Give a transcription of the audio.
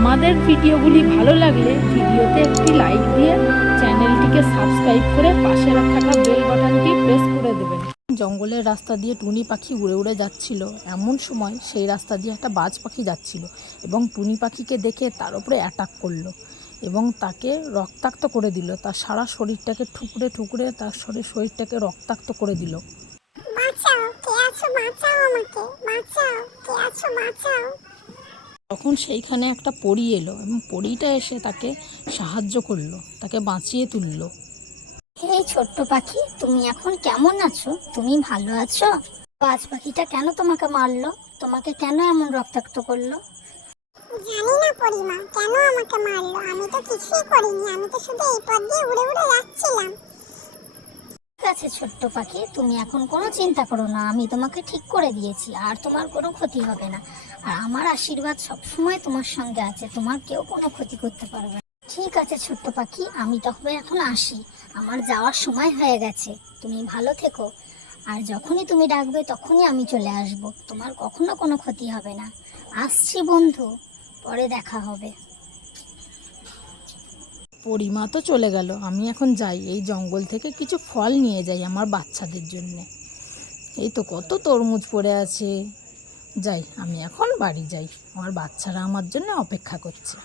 আমাদের ভিডিওগুলি ভালো লাগলে ভিডিওতে একটি লাইক দিয়ে চ্যানেলটিকে সাবস্ক্রাইব করে পাশে থাকা বেল বাটনটি প্রেস করে দেবেন। জঙ্গলের রাস্তা দিয়ে টুনি পাখি উড়ে উড়ে যাচ্ছিল। এমন সময় সেই রাস্তা দিয়ে একটা বাজ পাখি যাচ্ছিল এবং টুনি পাখিকে দেখে তার উপরে অ্যাটাক করলো এবং তাকে রক্তাক্ত করে দিল। তার সারা শরীরটাকে ঠুকরে ঠুকরে তার শরীরটাকে রক্তাক্ত করে দিল। তখন সেইখানে একটা পরী এলো এবং পরীটা এসে তাকে সাহায্য করলো, তাকে বাঁচিয়ে তুললো। এই ছোট্ট পাখি, তুমি এখন কেমন আছো? তুমি ভালো আছো? বাজ পাখিটা কেন তোমাকে মারলো? তোমাকে কেন এমন রক্তাক্ত করলো? জানি না পরিমা, কেন আমাকে মারলো। আমি তো কিছুই করিনি, আমি তো শুধু এই পথ দিয়ে উড়ে উড়ে যাচ্ছিলাম। ঠিক আছে ছোট্ট পাখি, তুমি এখন কোনো চিন্তা করো না, আমি তোমাকে ঠিক করে দিয়েছি, আর তোমার কোনো ক্ষতি হবে না। আর আমার আশীর্বাদ সবসময় তোমার সঙ্গে আছে, তোমার কেউ কোনো ক্ষতি করতে পারবে না। ঠিক আছে ছোট্ট পাখি, আমি তবে এখন আসি, আমার যাওয়ার সময় হয়ে গেছে। তুমি ভালো থেকো, আর যখনই তুমি ডাকবে তখনই আমি চলে আসব, তোমার কখনো কোনো ক্ষতি হবে না। আসছি বন্ধু, পরে দেখা হবে। পরিমা তো চলে গেল, আমি এখন যাই, এই জঙ্গল থেকে কিছু ফল নিয়ে যাই আমার বাচ্চাদের জন্যে। এই তো কত তরমুজ পড়ে আছে। যাই, আমি এখন বাড়ি যাই, আমার বাচ্চারা আমার জন্য অপেক্ষা করছে।